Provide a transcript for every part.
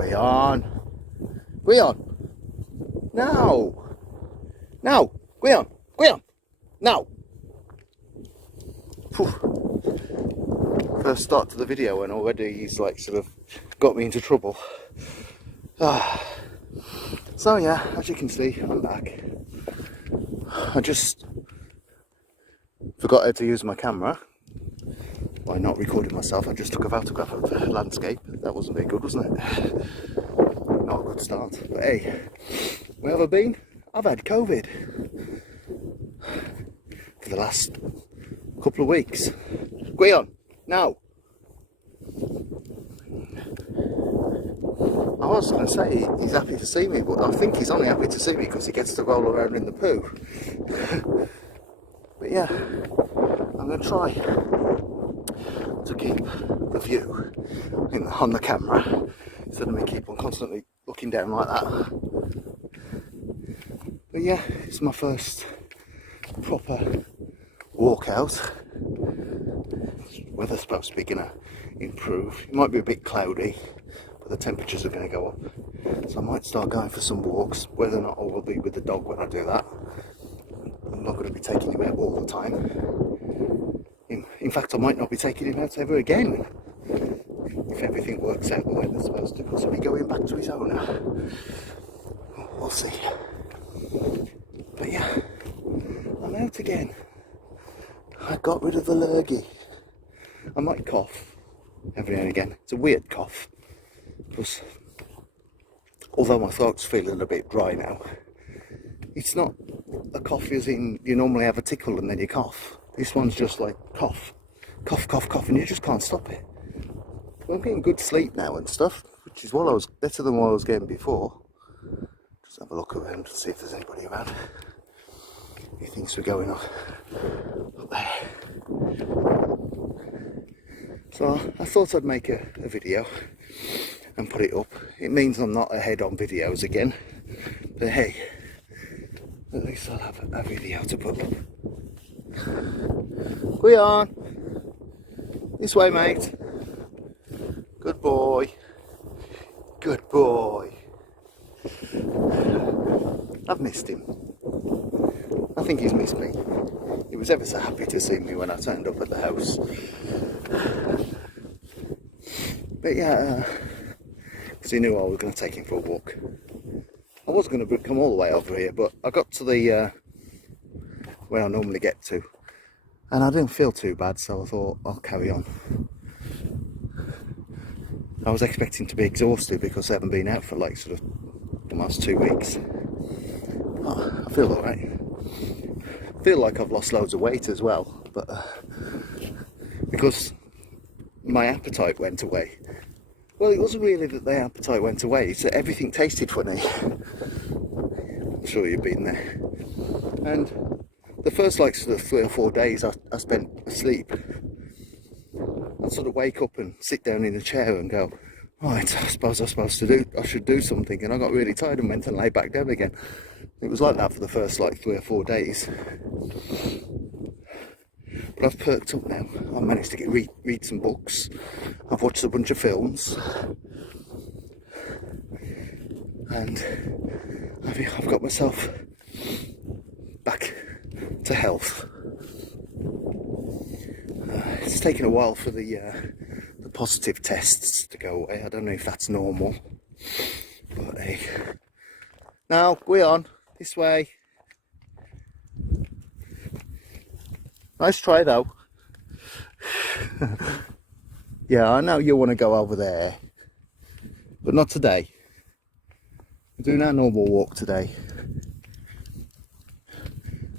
Gwion. Gwion. No. No. Gwion. Gwion. No. First start to the video and already he's like sort of got me into trouble. So yeah, as you can see, I'm back. I just forgot how to use my camera by not recording myself. I just took a photograph of the landscape. That wasn't very good, wasn't it? Not a good start. But hey, where have I been? I've had COVID for the last couple of weeks. Gwion, now. I was going to say he's happy to see me, but I think he's only happy to see me because he gets to roll around in the poo. But yeah, I'm going to try to keep the view on the camera instead of me keep on constantly looking down like that. But yeah, it's my first proper walkout. Weather's supposed to be going to improve. It might be a bit cloudy, but the temperatures are going to go up. So I might start going for some walks. Whether or not I will be with the dog when I do that, I'm not going to be taking him out all the time. In fact, I might not be taking him out ever again if everything works out the way it's supposed to, because he'll be going back to his owner. We'll see. But yeah, I'm out again. I got rid of the lurgy. I might cough every now and again. It's a weird cough, because although my throat's feeling a bit dry now, it's not a cough as in you normally have a tickle and then you cough. This one's just like cough, cough, cough, cough, and you just can't stop it. I'm getting good sleep now and stuff, which is better than what I was getting before. Just have a look around and see if there's anybody around. He thinks we're going up there. So I thought I'd make a video and put it up. It means I'm not ahead on videos again, but hey, at least I'll have a video to put up. Gwion, this way, mate. Good boy. Good boy. I've missed him. I think he's missed me. He was ever so happy to see me when I turned up at the house. But yeah, because he knew I was going to take him for a walk. I was going to come all the way over here, but I got to the where I normally get to, and I didn't feel too bad, so I thought I'll carry on. I was expecting to be exhausted because I haven't been out for like sort of almost 2 weeks. Oh, I feel alright. I feel like I've lost loads of weight as well, but because my appetite went away. Well, it wasn't really that the appetite went away, it's that everything tasted funny. I'm sure you've been there. And the first like sort of 3 or 4 days I spent asleep. I'd sort of wake up and sit down in a chair and go, right, I suppose I should do something, and I got really tired and went and lay back down again. It was like that for the first like 3 or 4 days. But I've perked up now. I've managed to read some books. I've watched a bunch of films. And I've got myself back to health. It's taken a while for the positive tests to go away. I don't know if that's normal. But hey. Now, Gwion, this way. Nice try though. Yeah, I know you want to go over there, but not today. We're doing our normal walk today.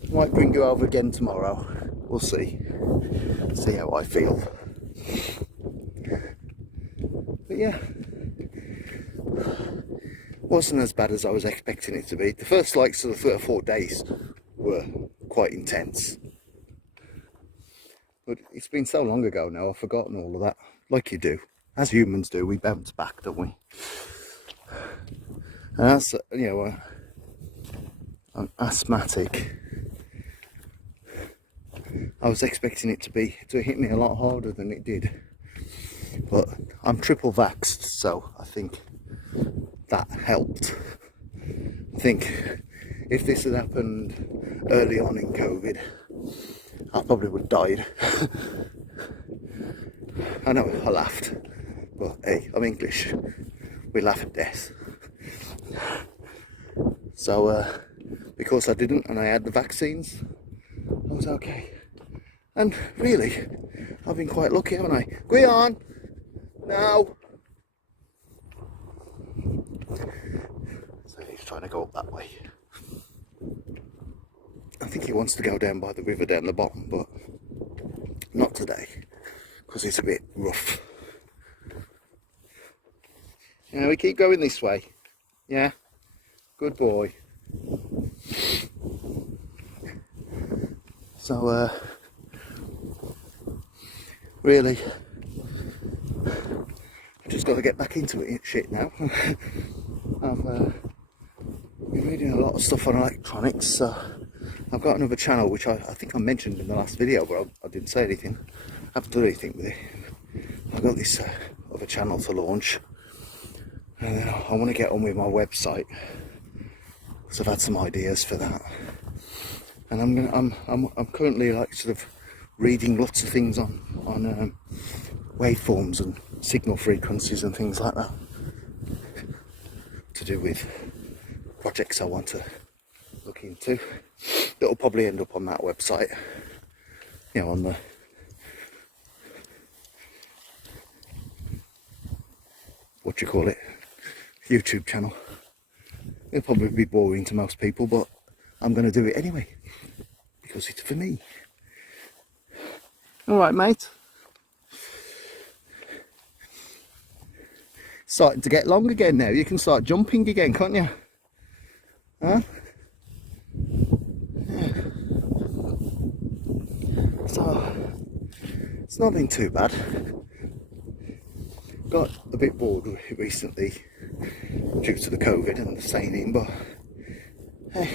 Might bring you over again tomorrow. We'll see. See how I feel. But yeah, wasn't as bad as I was expecting it to be. The first like sort of 3 or 4 days were quite intense. But it's been so long ago now, I've forgotten all of that. Like you do. As humans do, we bounce back, don't we? And as, you know, I'm asthmatic. I was expecting it to hit me a lot harder than it did. But I'm triple vaxxed, so I think that helped. I think if this had happened early on in COVID, I probably would have died. I know, I laughed, but hey, I'm English. We laugh at death. So because I didn't and I had the vaccines, I was okay. And really, I've been quite lucky, haven't I? Go on! No! So he's trying to go up that way. I think he wants to go down by the river down the bottom, but not today, because it's a bit rough. Yeah, we keep going this way. Yeah? Good boy. So, really, I've just got to get back into it shit now. I've been reading a lot of stuff on electronics, so I've got another channel which I think I mentioned in the last video, but I didn't say anything. I haven't done anything with it. I've got this other channel to launch, and then I want to get on with my website, so I've had some ideas for that. And I'm currently like sort of reading lots of things on waveforms and signal frequencies and things like that, to do with projects I want to look into. That'll probably end up on that website, you know, on the YouTube channel. It'll probably be boring to most people, but I'm going to do it anyway, because it's for me. Alright, mate. Starting to get long again now. You can start jumping again, can't you? Huh? Yeah. So, it's not been too bad. Got a bit bored recently due to the COVID and the staying in, but hey,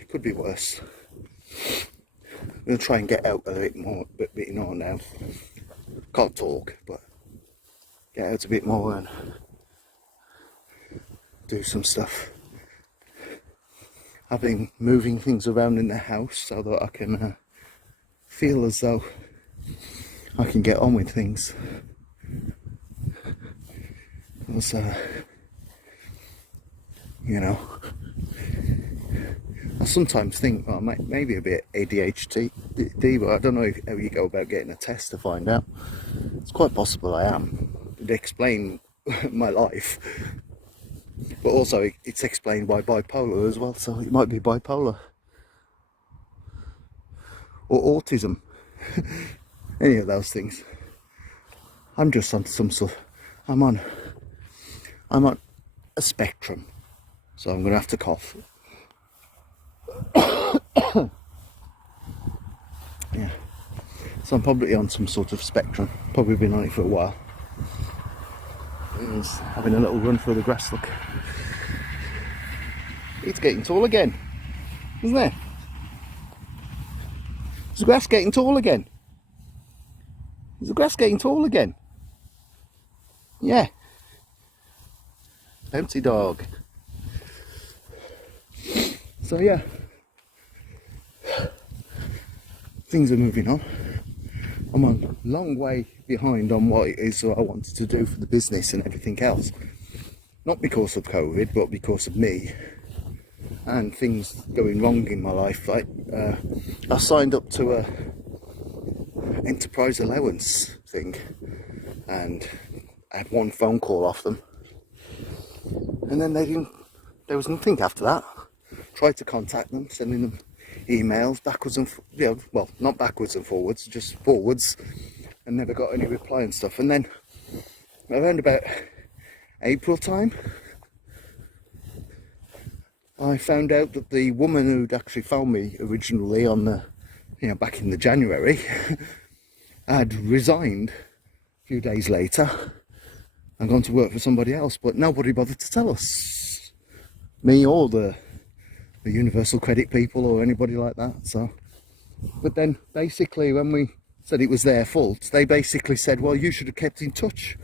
it could be worse. I'm going to try and get out a bit more now. Can't talk, but get out a bit more and do some stuff. I've been moving things around in the house so that I can feel as though I can get on with things. Because, you know, I sometimes think, well, maybe a bit ADHD, but I don't know how you go about getting a test to find out. It's quite possible I am. It'd explain my life. But also, it's explained by bipolar as well, so it might be bipolar. Or autism. Any of those things. I'm just on some sort of, I'm on a spectrum, so I'm going to have to cough. Yeah, so I'm probably on some sort of spectrum. Probably been on it for a while. He's having a little run through the grass, look. It's getting tall again, isn't it? Is the grass getting tall again? Is the grass getting tall again? Yeah. Bouncy dog. So yeah, things are moving on. I'm a long way behind on what it is that I wanted to do for the business and everything else. Not because of COVID, but because of me and things going wrong in my life. Like, I signed up to a enterprise allowance thing, and I had one phone call off them, and then there was nothing after that. Tried to contact them, sending them emails backwards and well, not backwards and forwards, just forwards, and never got any reply and stuff. And then around about April time, I found out that the woman who'd actually found me originally on the, back in the January, had resigned a few days later and gone to work for somebody else, but nobody bothered to tell us, me or the Universal Credit people or anybody like that. So, but then basically when we said it was their fault, they basically said, well, you should have kept in touch.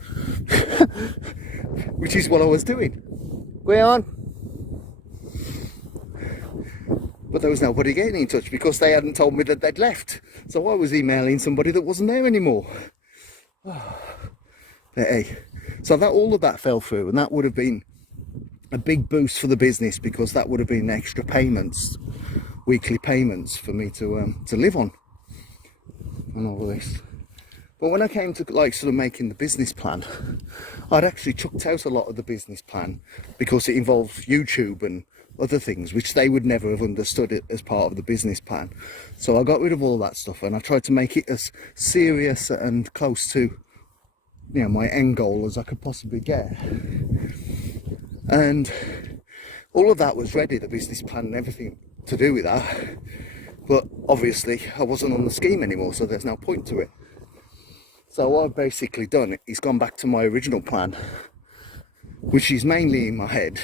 which is what I was doing. Go on. But there was nobody getting in touch because they hadn't told me that they'd left. So I was emailing somebody that wasn't there anymore. But hey, so that all of that fell through, and that would have been a big boost for the business because that would have been extra payments, weekly payments for me to live on and all of this. But when I came to like sort of making the business plan, I'd actually chucked out a lot of the business plan because it involved YouTube and other things which they would never have understood it as part of the business plan. So I got rid of all that stuff and I tried to make it as serious and close to, you know, my end goal as I could possibly get. And all of that was ready, the business plan and everything to do with that. But obviously I wasn't on the scheme anymore, so there's no point to it. So what I've basically done is gone back to my original plan, which is mainly in my head.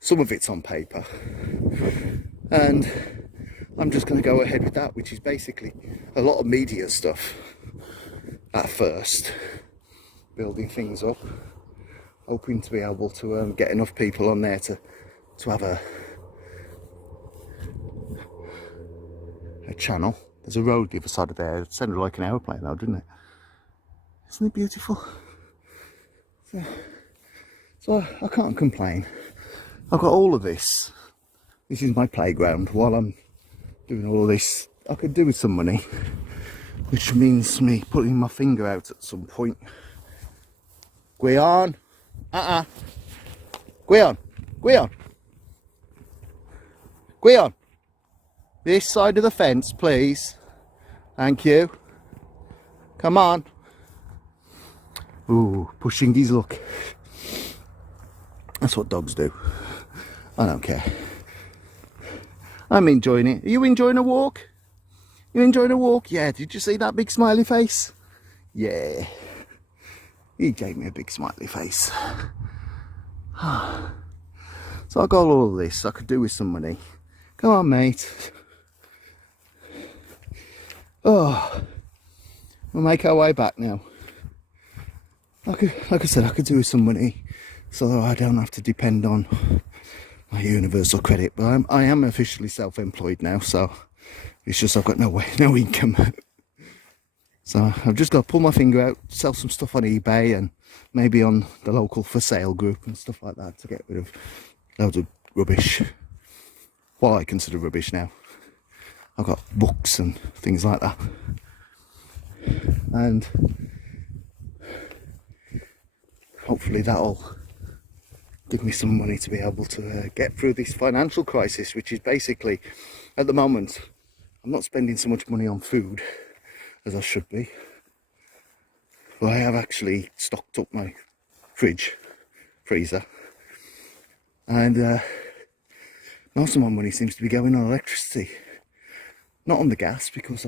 Some of it's on paper, and I'm just going to go ahead with that, which is basically a lot of media stuff at first, building things up, hoping to be able to get enough people on there to have a channel. There's a road the other side of there. It sounded like an aeroplane though, didn't it? Isn't it beautiful? So I can't complain. I've got all of this. This is my playground while I'm doing all of this. I could do with some money, which means me putting my finger out at some point. Go on. Go on. Go on. Go on. This side of the fence, please. Thank you. Come on. Ooh, pushing his luck. That's what dogs do. I don't care. I'm enjoying it. Are you enjoying a walk? You enjoying a walk? Yeah, did you see that big smiley face? Yeah. He gave me a big smiley face. So I got all of this I could do with some money. Come on, mate. Oh, we'll make our way back now. Like I said, I could do with some money so that I don't have to depend on my universal credit. But I am officially self-employed now, so it's just I've got no income. So I've just got to pull my finger out, sell some stuff on eBay and maybe on the local for sale group and stuff like that to get rid of loads of rubbish. What I consider rubbish now. I've got books and things like that. And hopefully that'll give me some money to be able to get through this financial crisis, which is basically, at the moment, I'm not spending so much money on food as I should be. But I have actually stocked up my freezer. And most of my money seems to be going on electricity. Not on the gas, because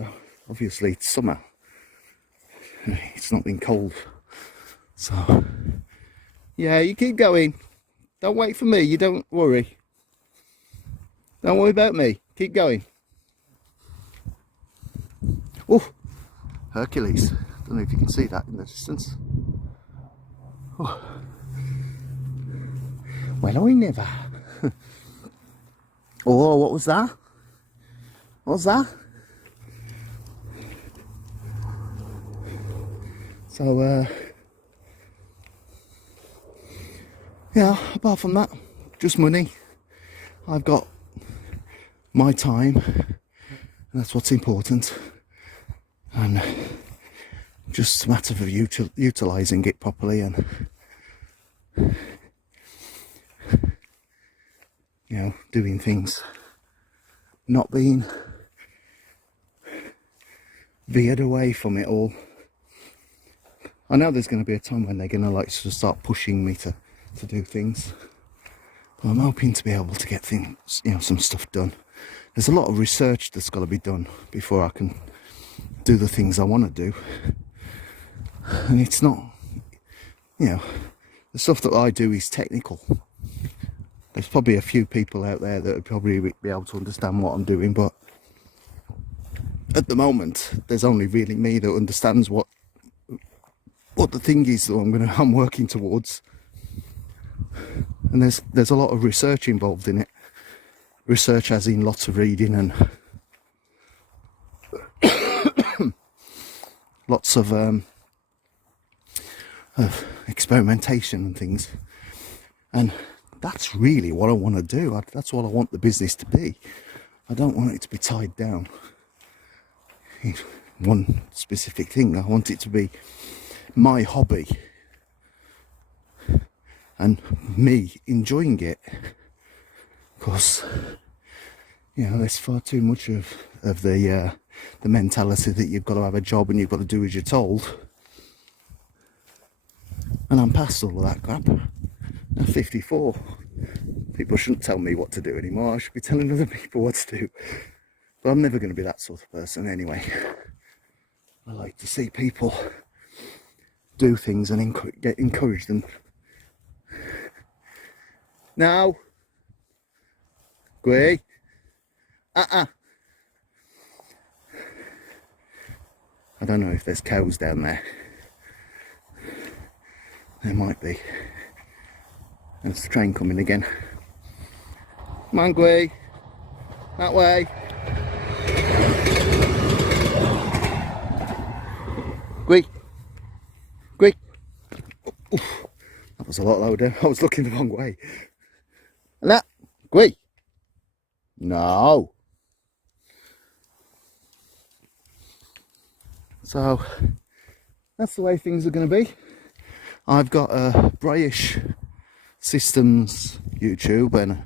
obviously it's summer. It's not been cold. So, yeah, you keep going. Don't wait for me, you don't worry. Don't worry about me. Keep going. Oh, Hercules. Don't know if you can see that in the distance. Oh. Well, I never. Oh, what was that? What was that? So, yeah, apart from that, just money. I've got my time, and that's what's important. And just a matter of utilising it properly and, you know, doing things. Not being veered away from it all. I know there's going to be a time when they're going to like sort of start pushing me to do things. But I'm hoping to be able to get things, you know, some stuff done. There's a lot of research that's got to be done before I can do the things I want to do. And it's not, you know, the stuff that I do is technical. There's probably a few people out there that would probably be able to understand what I'm doing, but at the moment there's only really me that understands what what the thing is though I'm working towards, and there's a lot of research involved in it. Research as in lots of reading and lots of experimentation and things, and that's really what I want to do. That's what I want the business to be. I don't want it to be tied down in one specific thing. I want it to be my hobby and me enjoying it, because there's far too much of the mentality that you've got to have a job and you've got to do as you're told. And I'm past all of that crap. I'm 54. People shouldn't tell me what to do anymore. I should be telling other people what to do. But I'm never going to be that sort of person anyway. I like to see people do things and encourage them. Now, Gray. I don't know if there's cows down there. There might be. There's the train coming again. Come on, Gray. That way. Gray. Gray. Oof. That was a lot louder. I was looking the wrong way. And that. Gray. No. So that's the way things are going to be. I've got a Brayish Systems YouTube and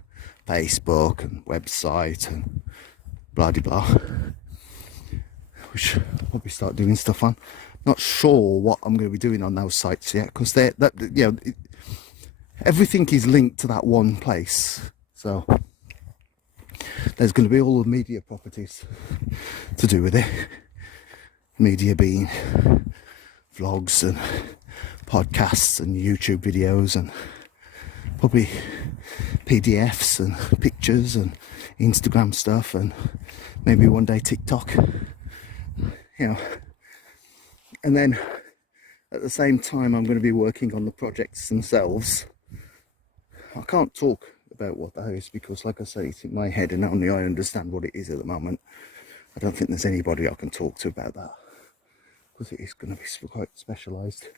Facebook and website and blah de blah, which I'll probably start doing stuff on. Not sure what I'm going to be doing on those sites yet, because everything is linked to that one place. So there's going to be all the media properties to do with it. Media being vlogs and podcasts and YouTube videos and probably PDFs and pictures and Instagram stuff and maybe one day TikTok, and then at the same time I'm going to be working on the projects themselves. I can't talk about what that is because, like I say, it's in my head and only I understand what it is at the moment. I don't think there's anybody I can talk to about that, because it is going to be quite specialised.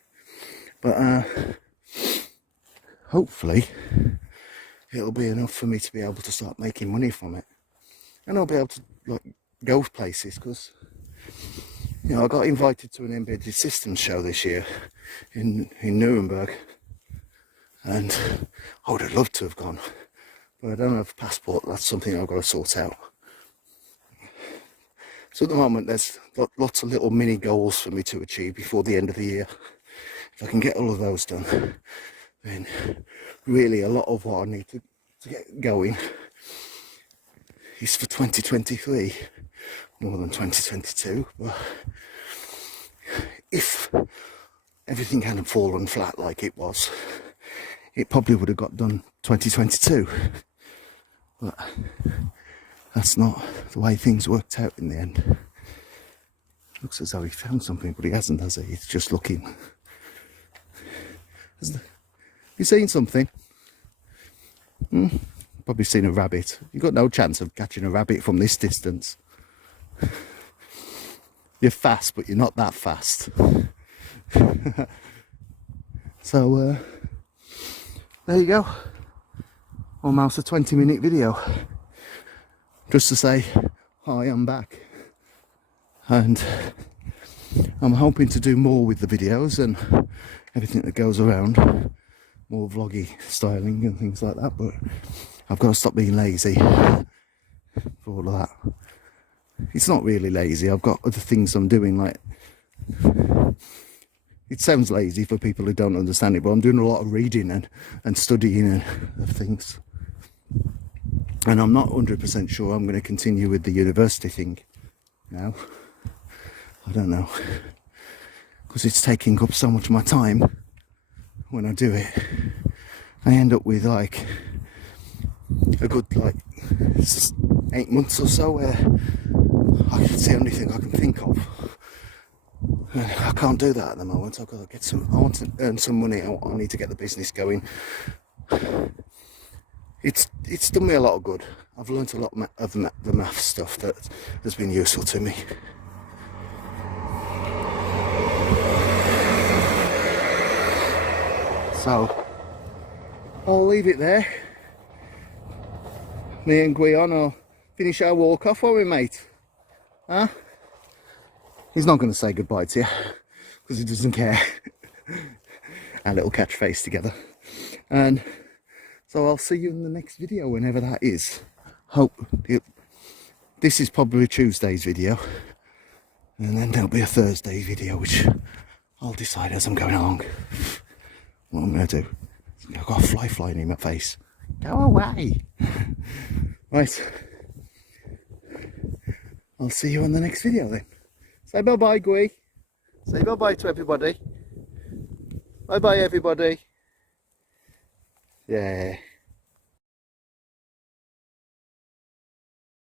But hopefully it'll be enough for me to be able to start making money from it, and I'll be able to go places, because I got invited to an embedded systems show this year in Nuremberg, and I would have loved to have gone, but I don't have a passport. That's something I've got to sort out. So at the moment there's lots of little mini goals for me to achieve before the end of the year. If I can get all of those done, then really a lot of what I need to get going is for 2023 more than 2022. But if everything hadn't fallen flat like it was, it probably would have got done 2022. But that's not the way things worked out in the end. Looks as though he found something, but he hasn't, has he? He's just looking. You seen something? Probably seen a rabbit. You've got no chance of catching a rabbit from this distance. You're fast, but you're not that fast. So, there you go. Almost a 20-minute video. Just to say, hi, I'm back. And I'm hoping to do more with the videos and everything that goes around. More vloggy styling and things like that. But I've got to stop being lazy for all of that. It's not really lazy. I've got other things I'm doing, like... It sounds lazy for people who don't understand it, but I'm doing a lot of reading and studying of things. And I'm not 100% sure I'm going to continue with the university thing now. I don't know. Because it's taking up so much of my time when I do it. I end up with like a good 8 months or so where it's the only thing I can think of. I can't do that at the moment. I've got to get some. I want to earn some money. I need to get the business going. It's done me a lot of good. I've learnt a lot of the math stuff that has been useful to me. So I'll leave it there. Me and Guion will finish our walk off, won't we, mate? Huh? He's not going to say goodbye to you because he doesn't care. Our little catch face together. And so I'll see you in the next video, whenever that is. This is probably Tuesday's video. And then there'll be a Thursday video, which I'll decide as I'm going along what I'm going to do. I've got a fly flying in my face. Go away! Right. I'll see you on the next video then. Say bye-bye, Gui. Say bye-bye to everybody. Bye-bye, everybody. Yeah.